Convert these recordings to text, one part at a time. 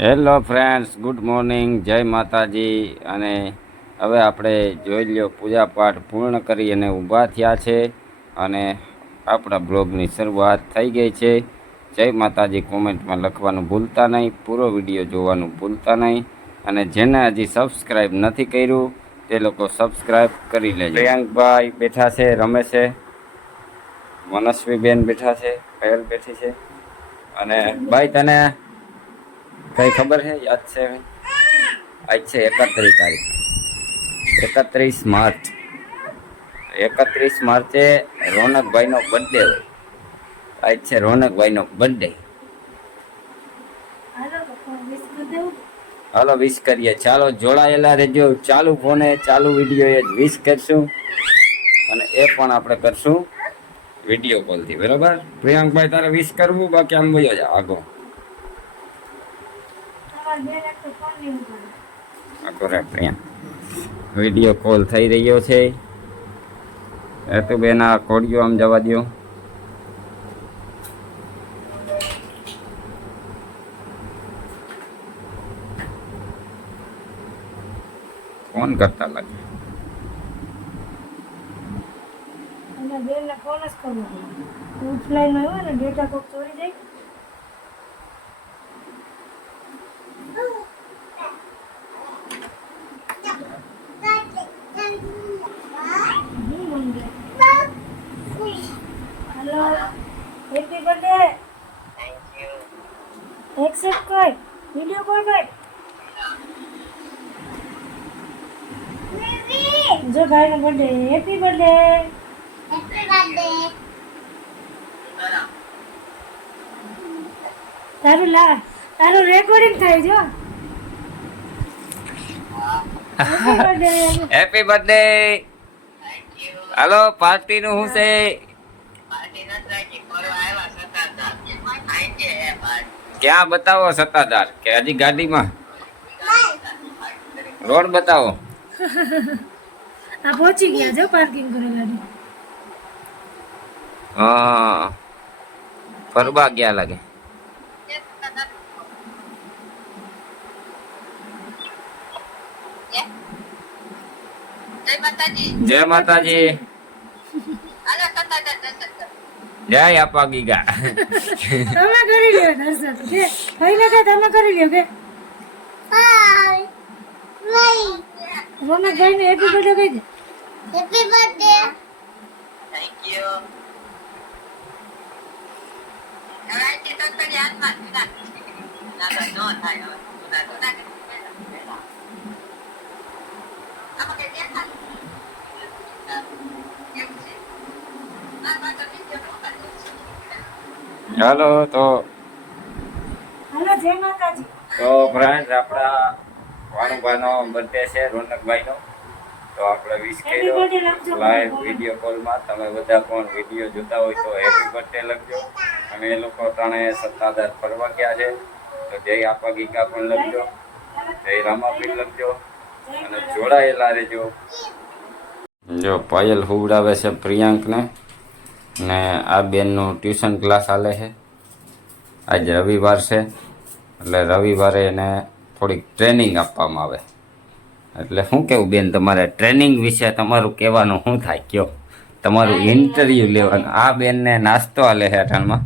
Hello friends good morning જય માતાજી અને હવે આપણે જોઈ લ્યો પૂજા પાઠ પૂર્ણ કરી અને ઊભા થયા છે. અને આપણા બ્લોગની શરૂઆત થઈ ગઈ છે. જય માતાજી કોમેન્ટમાં લખવાનું ભૂલતા નહીં, પૂરો વીડિયો જોવાનું ભૂલતા નહીં અને જેને હજી સબસ્ક્રાઈબ નથી કર્યું, તે લોકો સબસ્ક્રાઈબ કરી લેજો. પ્રિયાંકભાઈ બેઠા છે રમે છે મનસ્વીબેન બેઠા છે પહેલ બેઠી છે અને ભાઈ તને કઈ ખબર છે, યાદ છે? આજ છે એકત્રીસ તારીખ. એકત્રીસ માર્ચ. એકત્રીસ માર્ચે રોનકભાઈનો બર્થડે હોય. આજ છે રોનકભાઈનો બર્થડે હાલો વિશ કરીએ. ચાલો જોડાયેલા રહેજો. ચાલુ ફોને ચાલુ વીડિયો જ વિશ કરશું. અને એ પણ આપણે કરશું વીડિયો કોલથી બરાબર? પ્રિયાંકભાઈ તારે વિશ કરવું બાકી આમ વયો જા આગો. આગો રે પ્રિયાંક. વીડિયો કોલ થઈ રહ્યો છે. એ તો બેન આ કોડિયો આમ જવા દો ફોન કરતા લાગે અને બેનને ફોન જ કરવો પડે ઓફલાઈનમાં હોય ને ડેટા કોક ચોરી જાય કરતા લાગે. હેલો હેપી બર્થડે એક્સેપ્ટ કર વિડિયો કોલ કર જો ભાઈનો birthday happy birthday happy birthday તારું લા તારું રેકોર્ડિંગ થાય જો. હેપી બર્થડે હાલો પાર્ટી નું શું છે? ક્યાં બતાવો સત્તાધાર? કે હજી ગાડીમાં? રોડ બતાવો. આ પહોંચી ગયા જો પાર્કિંગ કરે ગાડી હા ફરવા ગયા લાગે જય માતાજી જય આપા ગીગા તમે કરી લ્યો દર્શન કે કઈ લગે તમે કરી લ્યો કે હાય વઈ રોનકભાઈ ને હેપી બર્થડે કહી દે હેપી બર્થડે હાલો તો હાલો જય માતાજી તો ફ્રેન્ડ આપણા વાણુભાઈનો બર્થડે છે રોનકભાઈનો. તો આપણે વિશ કર્યો. લાઈવ વીડિયો કોલમાં તમે બધા પણ વીડિયો જોતા હોય તો હેપી બર્થડે લખજો. અને એ લોકો ત્રણે સત્તાધાર ફરવા ગયા છે. તો જય આપા ગીકા પણ લખજો. જય રામાપીર લખજો. અને જોડાયેલા રહેજો. જો પાયલ હુવડાવે છે પ્રિયાંકને. ને આ બેનનું ટ્યુશન ક્લાસ હાલે છે. આજ રવિવાર છે. એટલે રવિવારે એને થોડીક ટ્રેનિંગ આપવામાં આવે. એટલે શું કેવું બેન, તમારે ટ્રેનિંગ વિશે તમારું કહેવાનું શું થાય? કયો? તમારું ઇન્ટરવ્યૂ લેવાનું. આ બેનને નાસ્તો આલે હેઠળમાં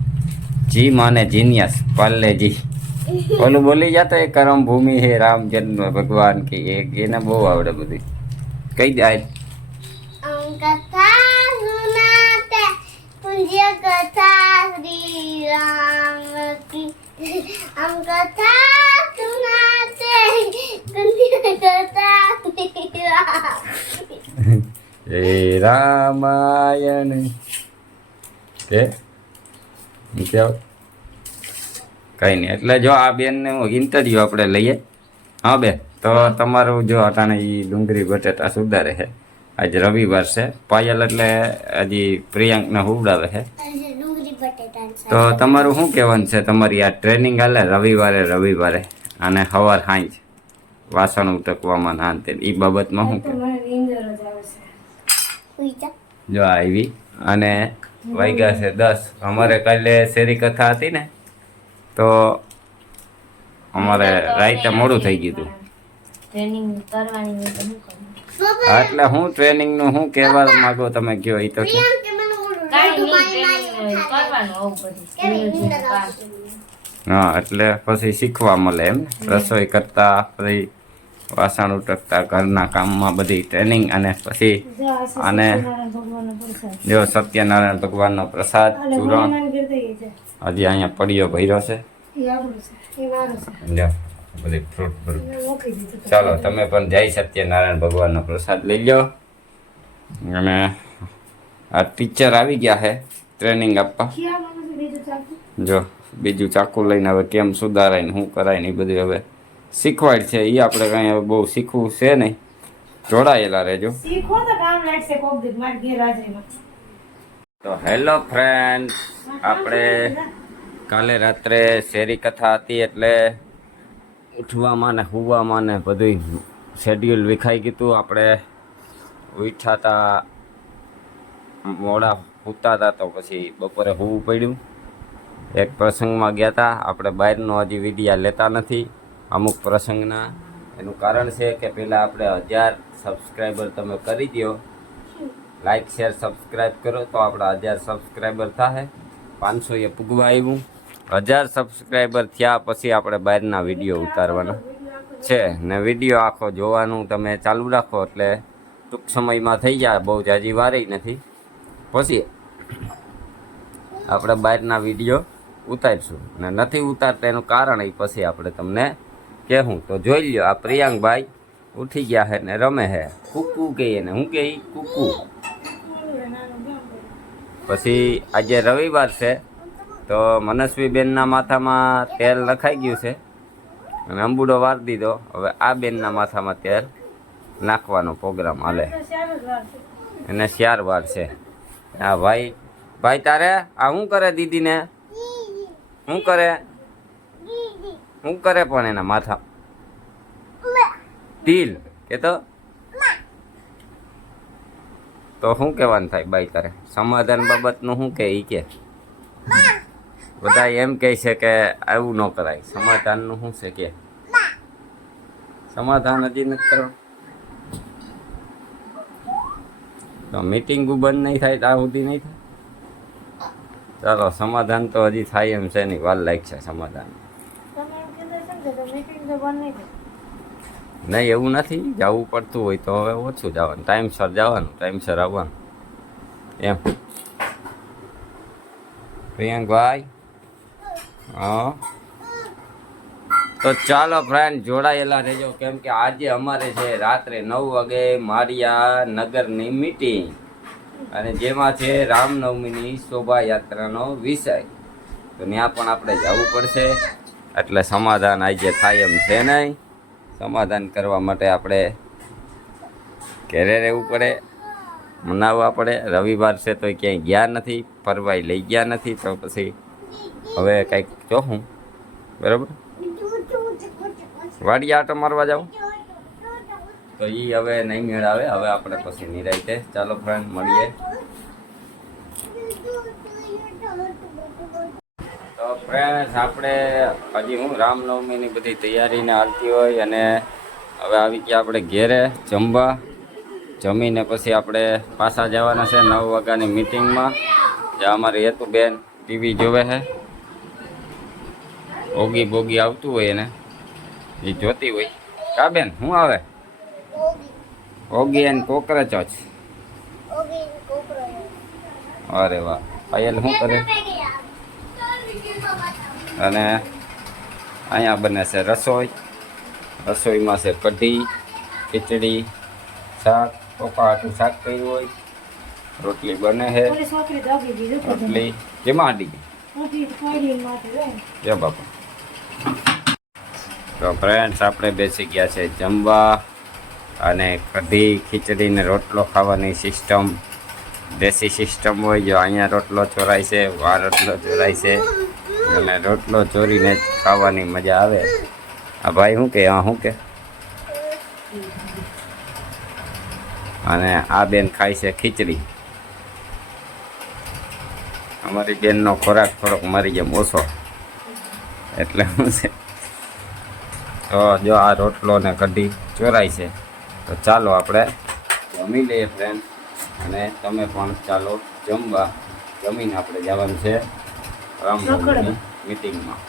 જી માને જીનિયસ, પાલેજી. ઓલું બોલી જતો એ કરમ ભૂમિ હે રામ જન્મ ભગવાન કે એને બહુ આવડે બધી. કઈ જાય કથા Shri Ram I'm gonna talk to nothing. એ રામાયણ. કે? કેવું? કઈ નહીં એટલે જો આ બેનને હું ઇન્ટરવ્યુ આપણે લઈએ. હા બેન? તો તમારું જો અટાણે એ ડુંગળી બટેટા સુધારે છે. આજ રવિવાર છે. પાયલ એટલે હજી પ્રિયાંકને હુવડાવે છે. તો તમારું શું કહેવાનું છે? તમારી આ ટ્રેનિંગ હાલે? રવિવારે રવિવારે? અને હવાર હાંજ? વાસણ ઉટકવામાં ના તે. એ બાબતમાં શું તો કે મને નીંદર જ આવે અને વાગ્યા છે દસ. અમારે કાલે શેરી કથા હતી ને તો અમારે રાઈતે મોડું થઈ ગયું હતું. ટ્રેનિંગ કરવાની હોય તો શું કરવું હા, એટલે હું ટ્રેનિંગનું હું કહેવા માંગો તમે કયો? એ તો હા એટલે પછી શીખવા મળે એમ. રસોઈ કરતા પછી વાસણ ઉટકતા ઘરના કામમાં બધી ટ્રેનિંગ અને પછી અને- સત્યનારાયણ ભગવાનનો પ્રસાદ. જો સત્યનારાયણ ભગવાનનો પ્રસાદ ચૂરણ. હજી અહીંયા પડ્યો ભર્યો છે. એ આપણું છે એ મારું છે. જો બધી ફ્રૂટ ફ્રૂટ. ચાલો તમે પણ જય સત્યનારાયણ ભગવાનનો પ્રસાદ લઈ લો અને આ ટીચર આવી ગયા છે ટ્રેનિંગ આપવા જો બીજું ચાકુ લઈને હવે કેમ સુધારાય ને શું કરાય ને એ બધું હવે શીખવાડ છે. એ આપણે કાંઈ હવે બહુ શીખવું છે નહીં. જોડાયેલા રહેજો. તો હેલો ફ્રેન્ડ આપણે કાલે રાત્રે શેરી કથા હતી એટલે ઉઠવામાં ને હુવામાં ને બધું શેડ્યુલ વિખાઈ ગયું હતું. આપણે ઉઠ્યા હતા મોડા સૂતા હતા તો પછી બપોરે હોવું પડ્યું. એક પ્રસંગમાં ગયા હતા આપણે બહારનો હજી વિડિયા લેતા નથી. અમુક પ્રસંગના. એનું કારણ છે કે પહેલાં આપણે હજાર સબસ્ક્રાઈબર તમે કરી દો લાઈક શેર સબસ્ક્રાઈબ કરો તો આપણા હજાર સબસ્ક્રાઈબર થાય પાંચસો એ પૂગવા આવ્યું હજાર સબસ્ક્રાઈબર થયા પછી આપણે બહારના વીડિયો ઉતારવાના. છે, ને વીડિયો આખો જોવાનું તમે ચાલુ રાખો એટલે ટૂંક સમયમાં થઈ જાય, બહુ જાજી વારે નથી. પછી આપણે બહારના વીડિયો ઉતારીશું. અને નથી ઉતારતા એનું કારણ એ પછી આપણે તમને કહેવું. તો જોઈ લ્યો, આ પ્રિયાંકભાઈ ઉઠી ગયા હે ને રમે હે. કુકુ કહીએ ને હું કહી કુકુ? પછી આજે રવિવાર છે, તો મનસ્વી બેનના માથામાં તેલ લખાઈ ગયું છે. અને અંબુડો વાર દીધો. હવે આ બેનના માથામાં તેલ નાખવાનો પ્રોગ્રામ હાલે. એને ચાર વાર છે. હા ભાઈ ભાઈ તારે? આ શું કરે દીદીને? શું કરે? શું કરે પણ એના માથા? તિલ કે તો તો શું કહેવાનું થાય બાઈ તારે? સમાધાન બાબતનું શું કે એ કે? બધા એમ કહે છે કે આવું ન કરાય. સમાધાનનું શું છે કે? સમાધાન હજી નથી કરવાનું. તો મીટિંગ બંધ નહીં થાય ત્યાં સુધી નહીં થાય. ચાલો સમાધાન તો હજી થાય એમ છે નહીં વાર લાગશે સમાધાન. કીધું છે ને કે meeting તો બંધ નહીં નહીં એવું નથી. જવું પડતું હોય તો હવે ઓછું જવાનું. ટાઈમસર જવાનું ટાઈમસર આવવાનું. એમ. પ્રિયંકભાઈ? હા? તો ચાલો ફ્રેન્ડ જોડાયેલા રહેજો. કેમ કે આજે અમારે છે રાત્રે નવ વાગે માળિયા નગરની મીટિંગ અને જેમાં છે રામનવમીની શોભાયાત્રાનો વિષય. તો ત્યાં પણ આપણે જવું પડશે. એટલે સમાધાન આજે થાય એમ છે નહીં. સમાધાન કરવા માટે આપણે ઘેરે રહેવું પડે, મનાવવા પડે. રવિવાર છે તો ક્યાંય ગયા નથી ફરવાય લઈ ગયા નથી, તો પછી હવે કંઈક જોઉં બરાબર? વાડી આટો મારવા જાઓ. તો એ હવે નહીં મેળ આવે હવે આપણે પછી નિરાયતે ચાલો ફ્રેન્ડ મળીએ. તો ફ્રેન્ડ્સ આપણે હજી હું રામનવમીની બધી તૈયારીને હાલતી હોય અને હવે આવી ગયા આપણે ઘેરે જમવા. જમીને પછી આપણે પાછા જવાના છે નવ વાગ્યાની મિટિંગમાં જ્યાં અમારી હેતુબેન ટીવી જોવે છે. ઓગી બોગી આવતું હોય એને. એ જોતી હોય. કા બેન શું આવે? ઓગી એન કોકરોચ અરે વાહ. પાયલ શું કરે? અને અહીંયા બને છે રસોઈ. રસોઈમાં છે કઢી ખીચડી શાક પોપાટું શાક કર્યું હોય. રોટલી બને છે. રોટલી કેમાં આડી ગઈ બાપા. તો ફ્રેન્ડ્સ આપણે બેસી ગયા છે જમવા અને કઢી, ખીચડી ને રોટલો ખાવાની સિસ્ટમ દેશી સિસ્ટમ હોય, જો અહીંયા રોટલો ચોરાય છે, વાર રોટલો ચોરાય છે. અને રોટલો ચોરીને ખાવાની મજા આવે. આ ભાઈ શું કે? આ શું કે? અને આ બેન ખાય છે ખીચડી. અમારી બેનનો ખોરાક થોડોક મારી જેમ ઓછો. એટલે શું છે? તો જો આ રોટલો ને કઢી ચોરાય છે. તો ચાલો આપણે જમી લઈએ ફ્રેન્ડ અને તમે પણ ચાલો જમવા. જમીને આપણે જવાનું છે રામ મિટિંગમાં